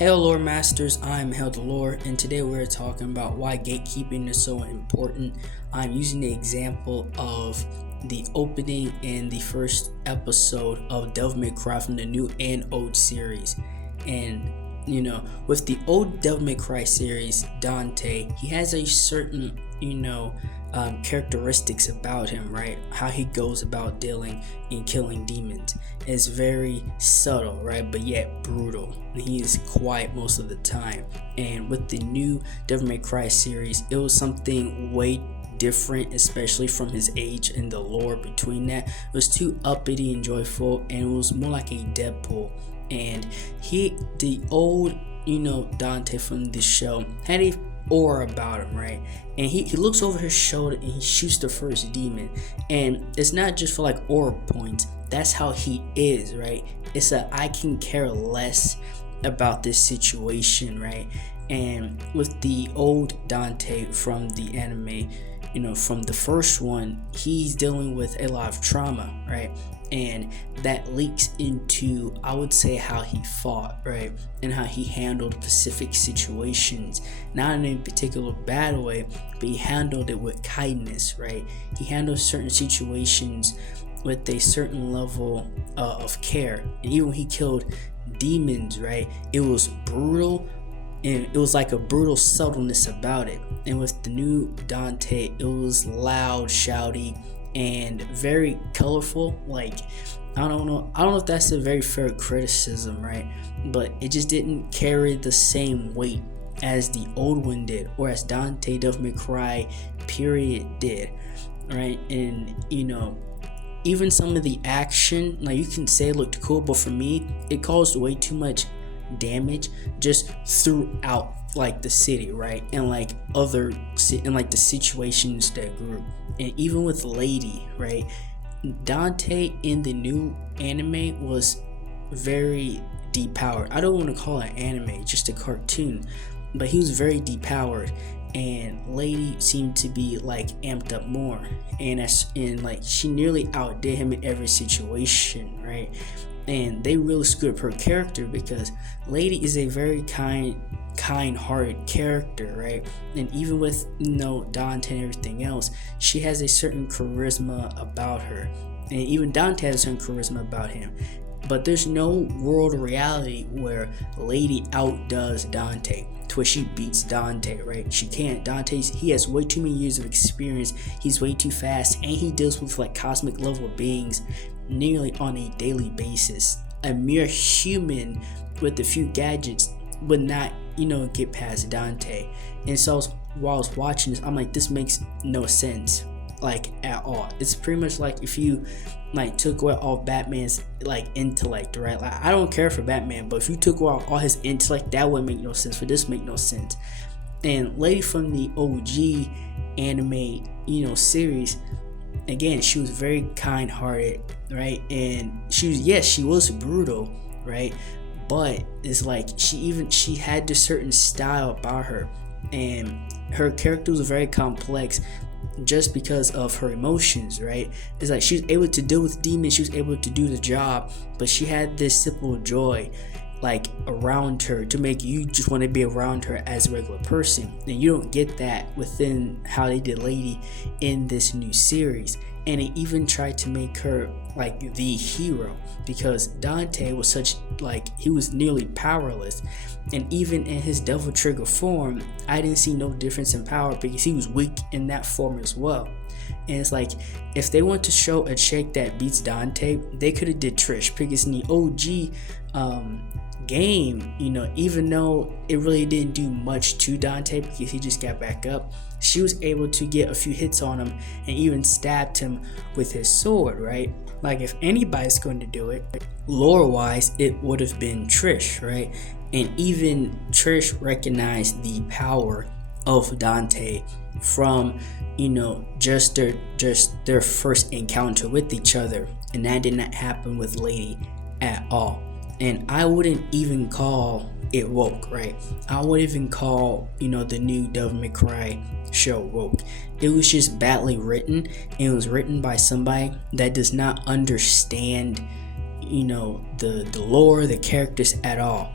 Hail Lore Masters, I'm Hail the Lore, and today we're talking about why gatekeeping is so important. I'm using the example of the opening and the first episode of Devil May Cry from the new and old series. And with the old Devil May Cry series, Dante, he has a certain, characteristics about him, right? How he goes about dealing and killing demons is very subtle, right? But yet brutal. He is quiet most of the time. And with the new Devil May Cry series, it was something way different, especially from his age and the lore between that. It was too uppity and joyful, and it was more like a Deadpool. And the old, Dante from the show had a aura about him, right? And he looks over his shoulder and he shoots the first demon. And it's not just for like aura points. That's how he is, right? It's I can care less about this situation, right? And with the old Dante from the anime, from the first one, he's dealing with a lot of trauma, right? And that leaks into, I would say, how he fought, right? And how he handled specific situations, not in a particular bad way, but he handled it with kindness, right? He handled certain situations with a certain level of care. And even when he killed demons, right, it was brutal, and it was like a brutal subtleness about it. And with the new Dante, it was loud, shouty, and very colorful. Like, I don't know if that's a very fair criticism, right? But it just didn't carry the same weight as the old one did, or as Dante Devil May Cry period did, right? And even some of the action, like, you can say it looked cool, but for me, it caused way too much damage just throughout like the city, right? And like the situations that grew. And even with Lady, right, Dante in the new anime was very depowered. I don't want to call it anime, just a cartoon, but he was very depowered. And Lady seemed to be like amped up more, and she nearly outdid him in every situation, right? And they really screwed up her character, because Lady is a very kind-hearted character, right? And even with Dante and everything else, she has a certain charisma about her, and even Dante has a certain charisma about him. But there's no world reality where Lady outdoes Dante to where she beats Dante, right? She can't. He has way too many years of experience. He's way too fast, and he deals with like cosmic level beings nearly on a daily basis. A mere human with a few gadgets would not, get past Dante. And so while I was watching this, I'm like, this makes no sense, like, at all. It's pretty much like if you like took away all Batman's like intellect, right? Like, I don't care for Batman, but if you took away all his intellect, that would make no sense. For this make no sense. And Lady from the OG anime, series, again, she was very kind-hearted, right? And she was brutal, right? But it's like she had this certain style about her, and her character was very complex just because of her emotions, right? It's like she was able to deal with demons, she was able to do the job, but she had this simple joy like around her to make you just want to be around her as a regular person. And you don't get that within how they did Lady in this new series. And they even tried to make her like the hero, because Dante was he was nearly powerless. And even in his Devil Trigger form, I didn't see no difference in power, because he was weak in that form as well. And it's like, if they want to show a chick that beats Dante, they could have did Trish, because in the OG game, even though it really didn't do much to Dante because he just got back up, she was able to get a few hits on him and even stabbed him with his sword, right? Like, if anybody's going to do it, lore-wise, it would have been Trish, right? And even Trish recognized the power of Dante from, just their first encounter with each other, and that did not happen with Lady at all. And I wouldn't even call it woke, right? I wouldn't even call, the new Devil May Cry show woke. It was just badly written, and it was written by somebody that does not understand, the lore, the characters at all.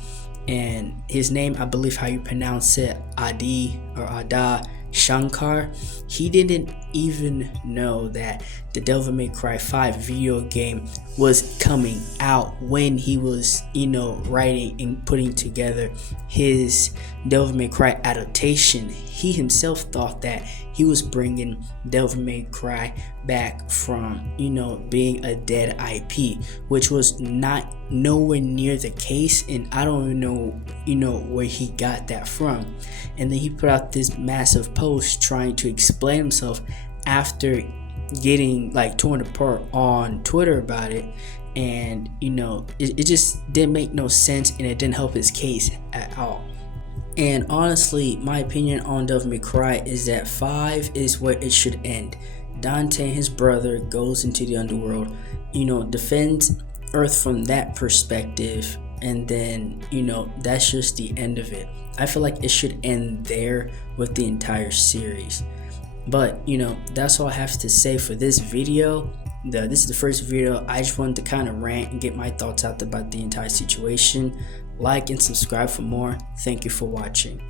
and his name, I believe how you pronounce it, Adi or Ada Shankar, he didn't even know that the Devil May Cry 5 video game was coming out when he was, writing and putting together his Devil May Cry adaptation. He himself thought that he was bringing Devil May Cry back from, being a dead IP, which was nowhere near the case, and I don't even know, where he got that from. And then he put out this massive post trying to explain himself after getting torn apart on Twitter about it, and it just didn't make no sense, and it didn't help his case at all. And honestly, my opinion on Devil May Cry is that 5 is where it should end. Dante and his brother goes into the underworld, defends Earth from that perspective, and then that's just the end of it. I feel like it should end there with the entire series. But that's all I have to say for this video. This is the first video. I just wanted to kind of rant and get my thoughts out about the entire situation. Like and subscribe for more. Thank you for watching.